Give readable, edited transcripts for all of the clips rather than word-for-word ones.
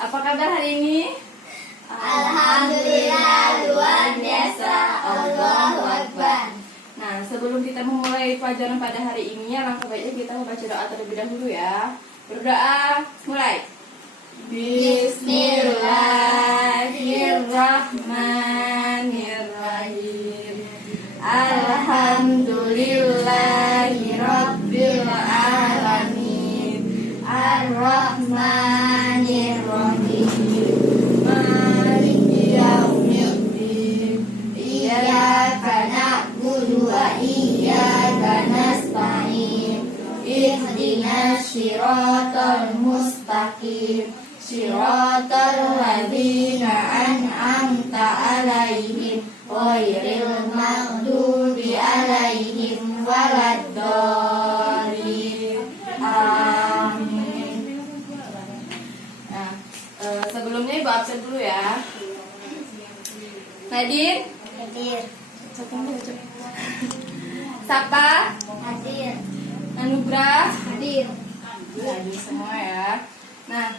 Apa kabar hari ini? Alhamdulillah, luar biasa. Allahu Akbar. Nah, sebelum kita memulai pelajaran pada hari ini, alangkah baiknya kita membaca doa terlebih dahulu ya. Berdoa, mulai. Bismillahirrahmanirrahim. Alhamdulillahirabbil alamin. Ar-Rahmanir-Rahim. Maliki yaumiddin. Iyyaka na'budu wa iyyaka nasta'in. Ihdinas siratal mustaqim. Siratal ladzina an'amta 'alaihim ghairil maghdubi 'alaihim waladdallin. Amin. Nah, sebelumnya Ibu absen dulu ya. Nadine, Hadir. Sapa, Hadir. Anugrah, Hadir. hadir semua ya. Nah,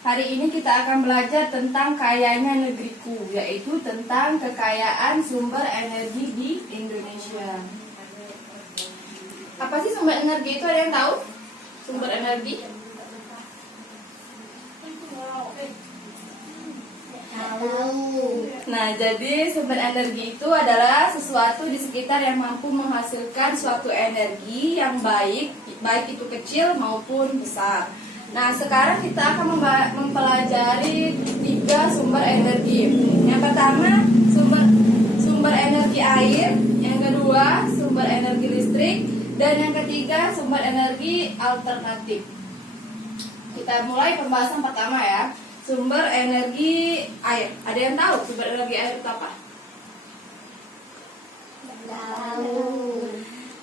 hari ini kita akan belajar tentang kayanya negeriku, yaitu tentang kekayaan sumber energi di Indonesia. Apa sih sumber energi itu? Ada yang tahu? Sumber energi? Tahu. Nah, jadi sumber energi itu adalah sesuatu di sekitar yang mampu menghasilkan suatu energi yang baik itu kecil maupun besar. Nah, sekarang kita akan mempelajari 3 sumber energi. Yang pertama, sumber energi air, yang kedua, sumber energi listrik, dan yang ketiga, sumber energi alternatif. Kita mulai pembahasan pertama ya. Sumber energi air. Ada yang tahu sumber energi air itu apa? Tahu.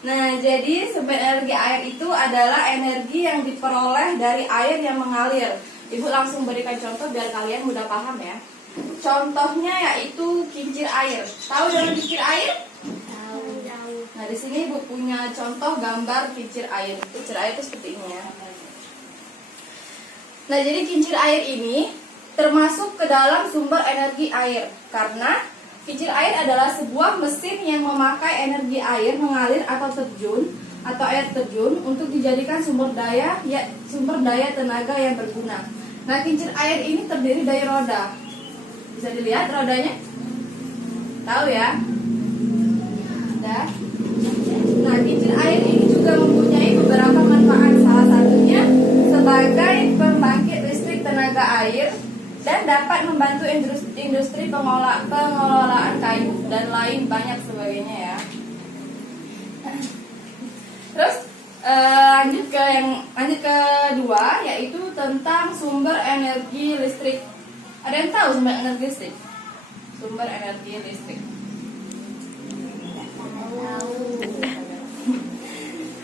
Nah, jadi sumber energi air itu adalah energi yang diperoleh dari air yang mengalir. Ibu langsung berikan contoh biar kalian mudah paham ya. Contohnya yaitu kincir air. Tahu dengan kincir air? Tahu. Nah, di sini Ibu punya contoh gambar kincir air. Kincir air itu seperti ini ya. Nah, jadi kincir air ini termasuk ke dalam sumber energi air karena kincir air adalah sebuah mesin yang memakai energi air mengalir atau terjun atau air terjun untuk dijadikan sumber daya tenaga yang berguna. Nah, kincir air ini terdiri dari roda. Bisa dilihat rodanya? Tahu ya? Ada. Nah, kincir air ini juga mempunyai beberapa manfaat. Salah satunya sebagai pembangkit listrik tenaga air dan dapat membantu industri pengelolaan kayu dan lain banyak sebagainya ya. Terus lanjut ke kedua, yaitu tentang sumber energi listrik. Ada yang tahu sumber energi listrik? Sumber energi listrik. Tahu.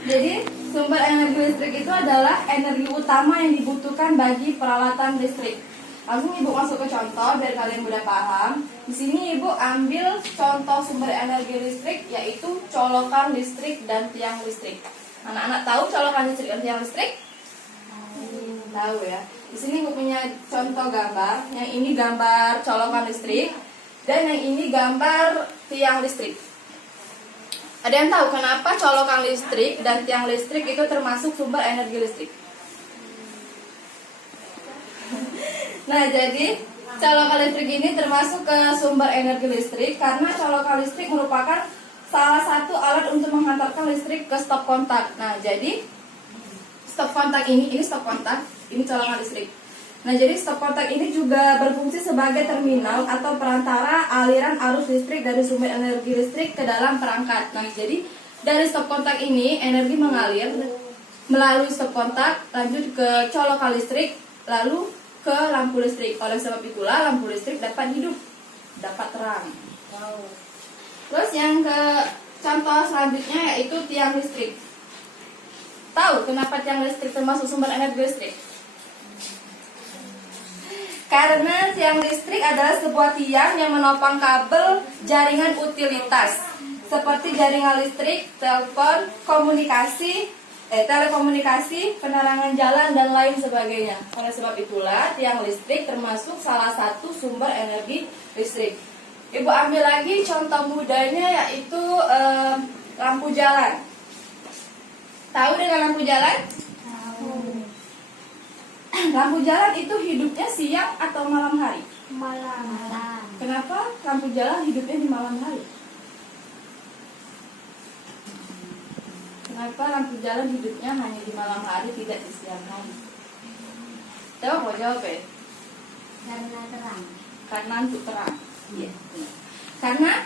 Jadi sumber energi listrik itu adalah energi utama yang dibutuhkan bagi peralatan listrik. Langsung Ibu masuk ke contoh biar kalian mudah paham. Di sini Ibu ambil contoh sumber energi listrik yaitu colokan listrik dan tiang listrik. Anak-anak tahu colokan listrik dan tiang listrik? Tahu ya. Di sini Ibu punya contoh gambar. Yang ini gambar colokan listrik dan yang ini gambar tiang listrik. Ada yang tahu kenapa colokan listrik dan tiang listrik itu termasuk sumber energi listrik? Nah, jadi colokan listrik ini termasuk ke sumber energi listrik karena colokan listrik merupakan salah satu alat untuk menghantarkan listrik ke stop kontak. Nah, jadi stop kontak ini stop kontak, ini colokan listrik. Nah, jadi stop kontak ini juga berfungsi sebagai terminal atau perantara aliran arus listrik dari sumber energi listrik ke dalam perangkat. Nah, jadi dari stop kontak ini energi mengalir melalui stop kontak lanjut ke colokan listrik lalu ke lampu listrik. Oleh sebab itulah lampu listrik dapat hidup, dapat terang. Terus yang ke contoh selanjutnya yaitu tiang listrik. Tahu kenapa tiang listrik termasuk sumber energi listrik? Karena tiang listrik adalah sebuah tiang yang menopang kabel jaringan utilitas seperti jaringan listrik, telepon, komunikasi, telekomunikasi, penerangan jalan dan lain sebagainya. Oleh sebab itulah tiang listrik termasuk salah satu sumber energi listrik. Ibu ambil lagi contoh mudanya yaitu lampu jalan. Tahu dengan lampu jalan? Tahu. Lampu jalan itu hidupnya siang atau malam hari? Malam. Malam. Kenapa lampu jalan hidupnya di malam hari? Kenapa lampu jalan hidupnya hanya di malam hari, tidak di siang hari? Coba mau jawab ya? Karena terang. Karena untuk terang. Iya. Karena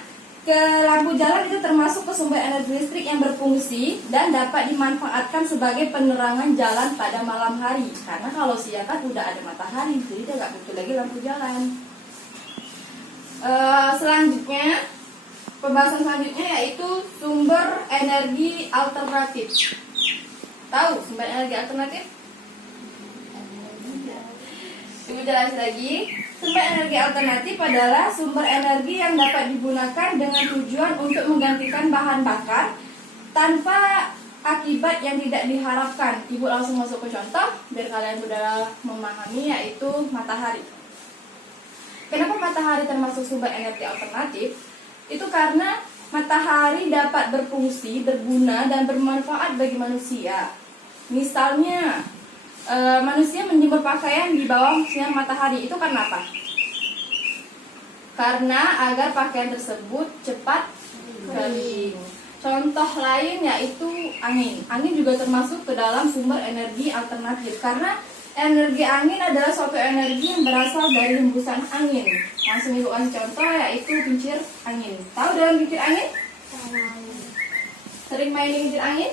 lampu jalan itu termasuk ke sumber energi listrik yang berfungsi dan dapat dimanfaatkan sebagai penerangan jalan pada malam hari. Karena kalau siang kan udah ada matahari, jadi dia nggak butuh lagi lampu jalan. Selanjutnya, pembahasan selanjutnya yaitu sumber energi alternatif. Tahu sumber energi alternatif? Ibu jelasin lagi. Sumber energi alternatif adalah sumber energi yang dapat digunakan dengan tujuan untuk menggantikan bahan bakar tanpa akibat yang tidak diharapkan. Ibu langsung masuk ke contoh biar kalian sudah memahami, yaitu matahari. Kenapa matahari termasuk sumber energi alternatif? Itu karena matahari dapat berfungsi, berguna, dan bermanfaat bagi manusia. Misalnya, manusia menjemur pakaian di bawah sinar matahari. Itu karena apa? Karena agar pakaian tersebut cepat kering. Contoh lain yaitu angin. Angin juga termasuk ke dalam sumber energi alternatif. Karena energi angin adalah suatu energi yang berasal dari hembusan angin. Langsung ibu kasih contoh yaitu kincir angin. Tahu dalam kincir angin? Tahu. Sering main di kincir angin?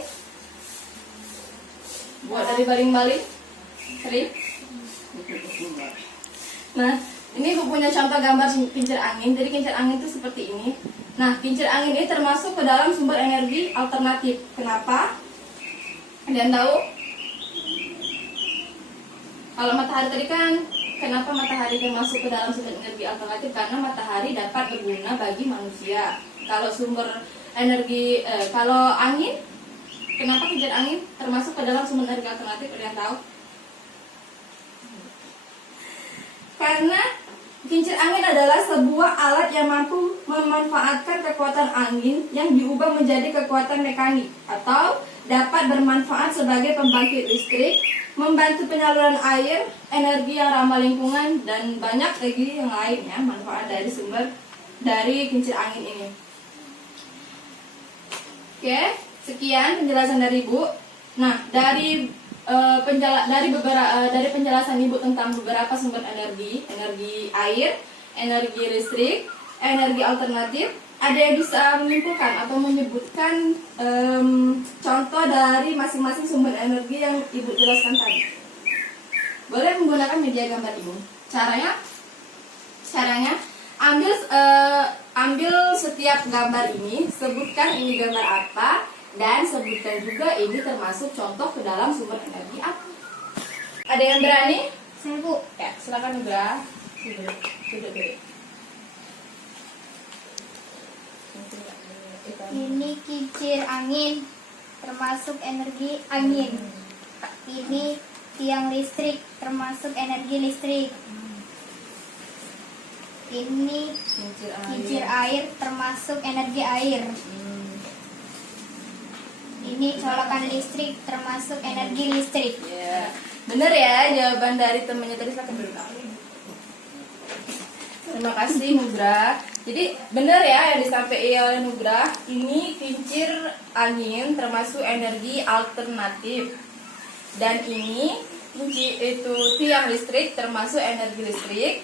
Buat dari baling-baling? Sering? Nah, ini ibu punya contoh gambar kincir angin. Jadi kincir angin itu seperti ini. Nah, kincir angin ini termasuk ke dalam sumber energi alternatif. Kenapa? Kalian tahu? Kalau matahari tadi kan, kenapa matahari termasuk ke dalam sumber energi alternatif? Karena matahari dapat berguna bagi manusia. Kalau sumber energi, kalau angin, kenapa kincir angin termasuk ke dalam sumber energi alternatif? Kalian tahu? Karena kincir angin adalah sebuah alat yang mampu memanfaatkan kekuatan angin yang diubah menjadi kekuatan mekanik atau dapat bermanfaat sebagai pembangkit listrik, membantu penyaluran air, energi yang ramah lingkungan, dan banyak lagi yang lainnya manfaat dari sumber dari kincir angin ini. Oke, sekian penjelasan dari Ibu. Nah, dari penjelasan Ibu tentang beberapa sumber energi air, energi listrik, energi alternatif, ada yang bisa menyimpulkan atau menyebutkan contoh dari masing-masing sumber energi yang Ibu jelaskan tadi? Boleh menggunakan media gambar Ibu. Caranya ambil setiap gambar ini, sebutkan ini gambar apa, dan sebutkan juga ini termasuk contoh ke dalam sumber energi apa. Ada yang berani? Saya, Bu. Ya, silakan Nugra. Duduk dulu. Ini kincir angin, termasuk energi angin. Ini tiang listrik, termasuk energi listrik. Ini kincir air, termasuk energi air. Ini colokan listrik, termasuk energi listrik. Ya, benar ya jawaban dari temannya tadi. Silakan dulu. Terima kasih Nugra. Jadi benar ya yang disampaikan oleh Nugra. Ini kincir angin termasuk energi alternatif. Dan ini itu tiang listrik termasuk energi listrik.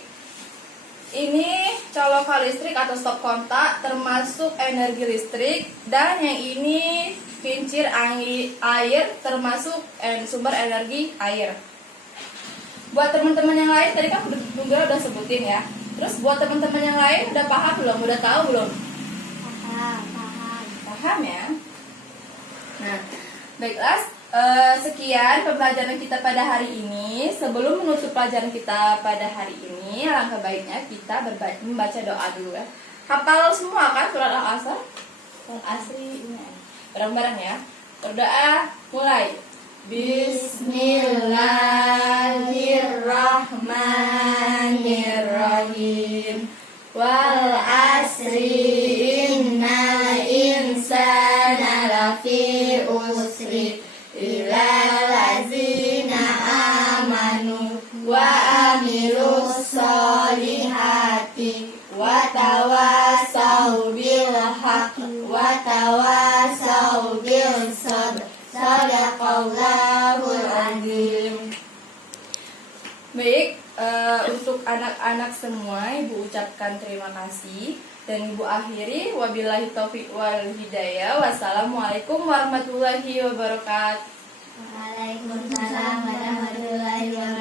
Ini colokan listrik atau stop kontak termasuk energi listrik. Dan yang ini kincir angin air termasuk sumber energi air. Buat teman-teman yang lain tadi kan Nugra udah sebutin ya. Terus buat teman-teman yang lain udah paham belum? Udah tahu belum? Paham ya. Nah, baiklah. Sekian pembelajaran kita pada hari ini. Sebelum menutup pelajaran kita pada hari ini, alangkah baiknya kita membaca doa dulu ya. Hafal semua kan surat Al-Asr? Al-Asri ini bareng-bareng ya. Berdoa, mulai. Bismillahirrahmanirrahim. Wal asri innal insana lafi usri illa lazina amanu wa amilus solihati wa tawasau bil haqq wa tawasau bil sabr. Sadaqallahul azim. Baik, untuk anak-anak semua Ibu ucapkan terima kasih dan Ibu akhiri wabillahi taufiq wal hidayah. Wassalamualaikum warahmatullahi wabarakatuh. Waalaikumsalam warahmatullahi wabarakatuh.